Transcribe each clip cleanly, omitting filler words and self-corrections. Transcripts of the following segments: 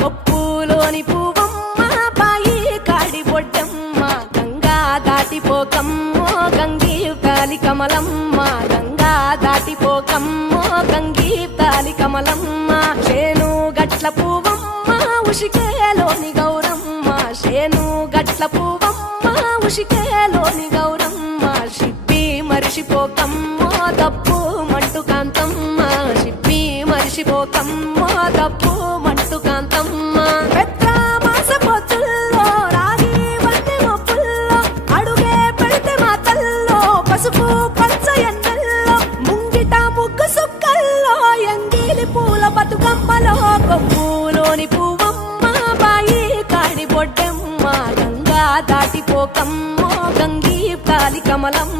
కొప్పులోని పువ్వమ్మ బాయి కాడి బొడ్డమ్మ గంగా దాటిపోకమ్మో గంగీ తాలి కమలమ్మ గంగా దాటిపోకమ్మో గంగీ తాలి కమలమ్మ శేను గట్ల పువ్వమ్మ ఉషికేలోని గౌరమ్మ శేను గట్ల పువ్వమ్మ ఉషికేలోని గౌరమ్మ షిప్పి మరిషిపోకమ్మో తప్పు మంటు కాంతమ్మ షిప్పి మరిషిపోకమ్మో తప్పు మంటు కాంతమ్మ పెద్ద మాస పొత్తుల్లో రాగి వంటి మొప్పుల్లో అడుగే పెడితే మాతల్లో పసుపు పచ్చ ఎన్నెల్లో ముంగిట ముగ్గు సుక్కల్లో ఎంగిలి పూల బతుకమ్మలో కొమ్ములోని పువ్వమ్మ బాయి కాడి బొడ్డమ్మ గంగా దాటిపోకమ్మో గంగీ తాలి కమలమ్మ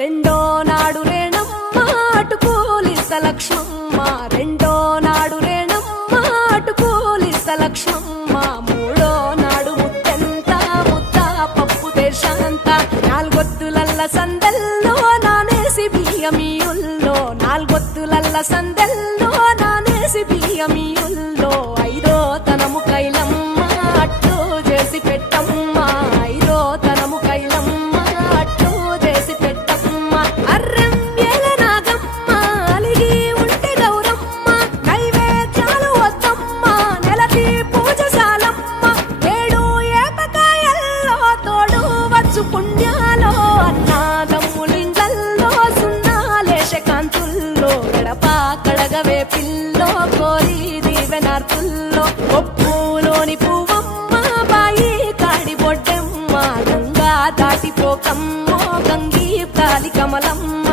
రెండో నాడు రేణమ్మ అటుకూలిస్త లక్ష్మమ్మ రెండో నాడు రేణమ్మ అటుకూలిస్త లక్ష్మమ్మ మూడో నాడు ముత్తెంత ముద్ద పప్పు దేశంత నాలుగొత్తులల్ల సందెల్లో నానేసి బియ్యమియుల్లో నాలుగొత్తులల్ల సందెల్లో నానేసి బియ్యమియుల్లో ఐదో తనము కైలమ్మ అట్టు చేసి పెట్టమ్మ ఐదో తనము కైలమ్మ అట్టు చేసి పెట్టమ్మ అర్రం ఏల నాగమ్మ అలిగి ఉంటే గౌరమ్మ నైవేద్యాలు వద్దమ్మ నెలకి పూజశాలమ్మ ఏడు ఏపకాయల్లో తోడు వచ్చు పుణ్యాలో అన్నాదమ్ములిండ్లల్లో సున్నాలేశ కాంతుల్లో గడప కడగవే పిల్లో కోరి దీవెనార్తుల్లో కొప్పులోని పువ్వమ్మ బాయి కాడి బొడ్డమ్మ గంగా దాటిపోకమ్మో గంగీ తాలి కమలమ్మ